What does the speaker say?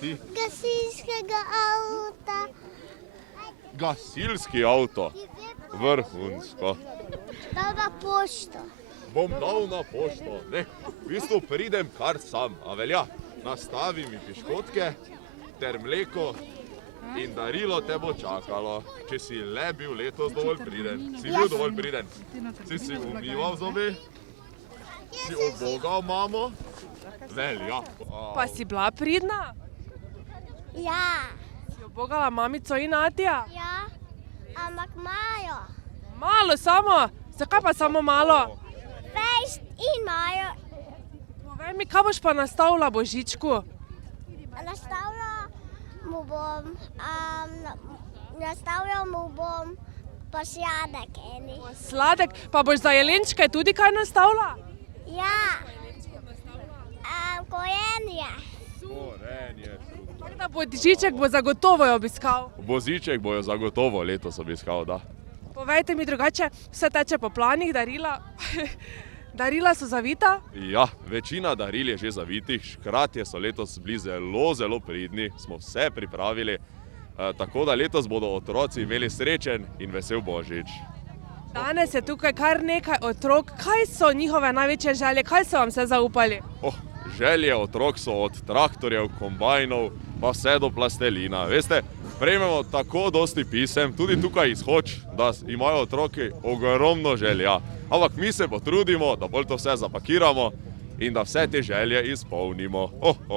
ti? Gasilskega avta. Gasilski avto. Vrhunsko. Dal na pošto. Bom dal na pošto. Ne, v bistvu pridem kar sam, a velja. Nastavi mi piškotke ter mleko in darilo te bo čakalo. Če si le bil letos dovolj priden. Si bil dovolj priden? Si umival zobe? Si ubogal mamo? Velja. Pa si bila pridna? Ja. Si obogala mamico in Natija? Ja. Ampak imajo. Malo samo? Zakaj pa samo malo? Fejst imajo. Povej mi, kaj boš pa nastavila Božičku? Nastavljal mu bom posjadek eni. Sladek, pa boš za jelenčke tudi kaj nastavila? Ja. Kojenje. Korenje. Tako da Božiček bo zagotovo jo obiskal. Božiček bojo zagotovo letos obiskal, da. Povejte mi drugače, vse teče po planih, darila? Darila so zavita? Ja, večina daril je že zavitih, škratje so letos bili zelo pridni, smo vse pripravili, tako da letos bodo otroci imeli srečen in vesel Božič. Danes je tukaj kar nekaj otrok. Kaj so njihove največje želje? Kaj so vam vse zaupali? Želje otrok so od traktorjev, kombajnov, pa vse do plastelina. Veste, prejmemo tako dosti pisem, tudi tukaj iz Hoč, da imajo otroki ogromno želja. Ampak mi se potrudimo, da bolj to vse zapakiramo in da vse te želje izpolnimo.